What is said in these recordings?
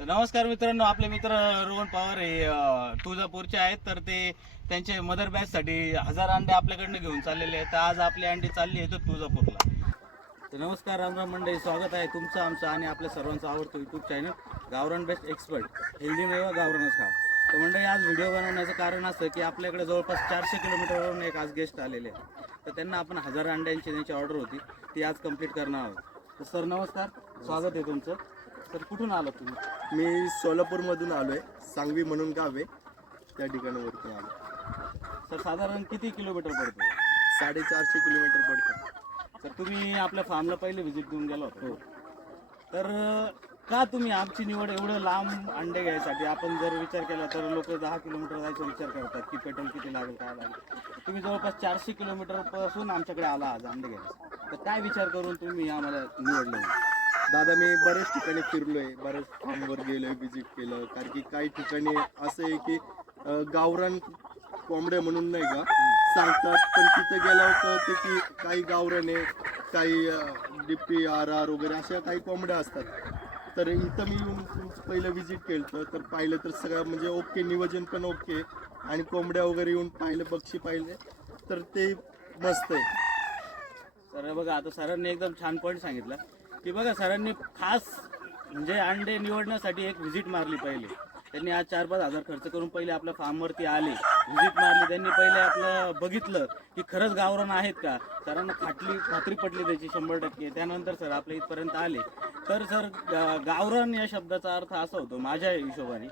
तर नमस्कार मित्रांनो आपले मित्र रोहन पवार हे तुळजापूरचे आहेत. तर ते त्यांचे मदर बॅचसाठी हजार अंडे आपल्याकडनं घेऊन चाललेले आहेत. तर आज आपली अंडी चालली आहेत तुळजापूरला. तर नमस्कार रामराम मंडळी स्वागत आहे तुमचं आमचं आणि आपल्या सर्वांचं आवडतं YouTube channel Gavran best expert healthy मेवा गावरानच खा. तर मंडळी आज व्हिडिओ बनवण्याचं कारण असं की आपल्याकडे जवळपास चारशे किलोमीटरवरून एक आज गेस्ट आलेले आहेत. तर त्यांना आपण हजार अंड्यांची त्यांची ऑर्डर होती. ती आज कंप्लीट करणार आहोत. तर सर नमस्कार. स्वागत आहे तुमचं. सर कुठून आलात तुम्ही? मी सोलापूरमधून आलोय सांगवी म्हणून गाव आहे. त्या ठिकाणावरती आलो सर साधारण किती किलोमीटर पडतो साडेचारशे किलोमीटर पडतं तर तुम्ही आपल्या फार्मला पहिले व्हिजिट देऊन गेला होता. हो. तर अं, का तुम्ही आमची निवड एवढं लांब अंडे घ्यायसाठी? आपण जर विचार केला तर लोक दहा किलोमीटर जायचा विचार करतात की पेट्रोल किती लागेल काय लागेल. तुम्ही जवळपास चारशे किलोमीटरपासून आमच्याकडे आला आज अंडे घ्यायला. तर काय विचार करून तुम्ही आम्हाला निवडलं? दादा मी बऱ्याच ठिकाणी फिरलोय बऱ्याच फार्मवर गेलोय व्हिजिट केलं. कारण की काही ठिकाणी असं आहे की अं, गावरान कोंबड्या म्हणून नाही का सांगतात. पण तिथं गेल्यावर कळतं की काही गावरान आहे काही डीपी आर आर वगैरे अशा काही कोंबड्या असतात. तर इथं मी येऊन पहिलं व्हिजिट केलं तर पाहिलं तर सगळं म्हणजे ओके नियोजन पण ओके आणि कोंबड्या वगैरे येऊन पाहिलं पक्षी पाहिले तर ते मस्त आहे. सर बघा आता सरांनी एकदम छान पॉईंट सांगितलं. की बघा सरांनी खास म्हणजे अंडे निवडण्यासाठी एक व्हिजिट मारली पहिले. त्यांनी आज चार पाच हजार खर्च करून पहिले आपल्या फार्मवरती आले. व्हिजिट मारली. त्यांनी पहिले आपलं बघितलं की खरंच गावरान आहेत का? सरांना खाटली खात्री पटली त्याची शंभर टक्के. त्यानंतर सर आपल्या इथपर्यंत आले. तर सर गावरण गावरान या शब्दाचा अर्थ असा होतो माझ्या हिशोबाने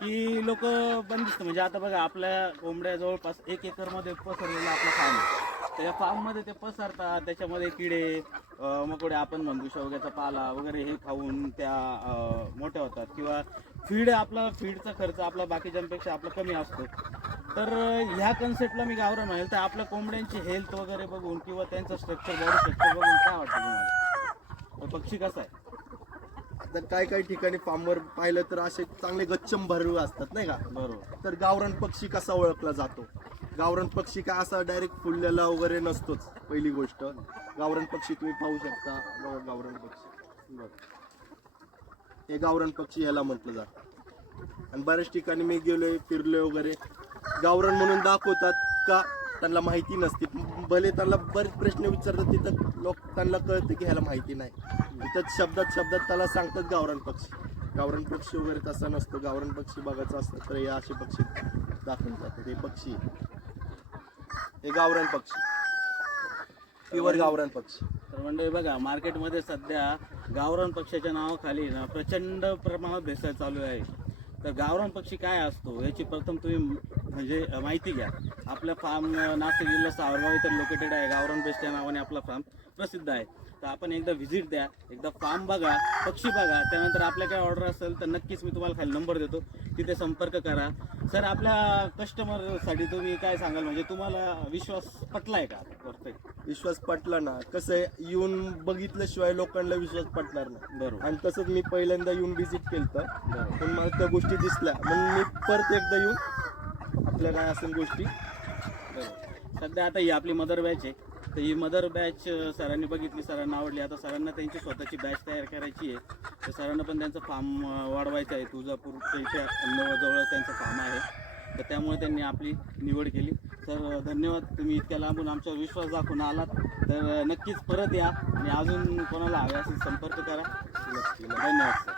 की लोक बंदिस्त. म्हणजे आता बघा आपल्या कोंबड्या जवळपास एक एकरमध्ये पसरलेला आपला फार्म आहे तर या फार्ममध्ये ते पसरतात त्याच्यामध्ये किडे मकोडे आपण म्हणतो शेवग्याचा पाला वगैरे हे खाऊन त्या मोठ्या होतात. किंवा फीड आपला फीडचा खर्च आपला बाकीच्यांपेक्षा आपला कमी असतो. तर ह्या कन्सेप्टला मी गावरा म्हणेल. तर आपल्या कोंबड्यांची हेल्थ वगैरे बघून किंवा त्यांचं स्ट्रक्चर बॉडी स्ट्रक्चर बघून काय वाटतं तुम्हाला? तर पक्षी कसा आहे? आता काही काही ठिकाणी फार्मवर पाहिलं तर असे चांगले गच्चम भरव असतात नाही का? बरोबर. तर गावरान पक्षी कसा ओळखला जातो? गावरान पक्षी काय असा डायरेक्ट फुललेला वगैरे नसतोच पहिली गोष्ट. गावरान पक्षी तुम्ही पाहू शकता. बघा गावरान पक्षी. बघ. हे गावरान पक्षी याला म्हटलं जातं. आणि बऱ्याच ठिकाणी मी गेलोय फिरलोय वगैरे. गावरान म्हणून दाखवतात का त्यांना माहिती नसते. भले त्यांना बरेच प्रश्न विचारतात तिथं लोक त्यांना कळतं की ह्याला माहिती नाही. तिथं शब्दात शब्दात त्याला सांगतात गावरान पक्षी. गावरान पक्षी वगैरे तसा नसतो. गावरान पक्षी बघायचा असतं तर हे असे पक्षी दाखवून जातात हे पक्षी. हे गावरान पक्षी. प्युअर गावरान पक्षी. तर म्हणजे बघा मार्केटमध्ये सध्या गावरान पक्षाच्या नावाखाली ना प्रचंड प्रमाणात भेसळ चालू आहे. तर गावरान पक्षी काय असतो याची प्रथम तुम्ही म्हणजे माहिती घ्या. आपल्या फार्म नाशिक जिल्हा सावरगाव इथं लोकेटेड आहे. गावरान बेस्ट या नावाने आपला फार्म प्रसिद्ध आहे. तर आपण एकदा व्हिजिट द्या. एकदा फार्म बघा पक्षी बघा. त्यानंतर आपल्या काय ऑर्डर असेल तर नक्कीच मी तुम्हाला खाली नंबर देतो. तिथे संपर्क करा. सर आपल्या कस्टमरसाठी तुम्ही काय सांगाल? म्हणजे तुम्हाला विश्वास पटलाय का? परफेक्ट विश्वास पटला ना. कसं आहे येऊन बघितल्याशिवाय लोकांना विश्वास पटणार नाही. बरोबर. आणि तसंच मी पहिल्यांदा येऊन व्हिजिट केलं पण मला त्या गोष्टी दिसल्या. म्हणून मी परत एकदा येऊन आपल्या काय असेल गोष्टी. सध्या आता ही आपली मदर बॅच आहे. तर ही मदर बॅच सरांनी बघितली सरांना आवडली. आता सरांना त्यांची स्वतःची बॅच तयार करायची आहे. तर सरांना पण त्यांचं फार्म वाढवायचं आहे. तुळजापूरच्या इथे जवळ त्यांचं फार्म आहे. तर त्यामुळे त्यांनी आपली निवड केली. तर धन्यवाद. तुम्ही इतक्या लांबून आमच्यावर विश्वास दाखवून आलात. तर नक्कीच परत या आणि अजून कोणाला हवे असेल संपर्क करा. धन्यवाद सर.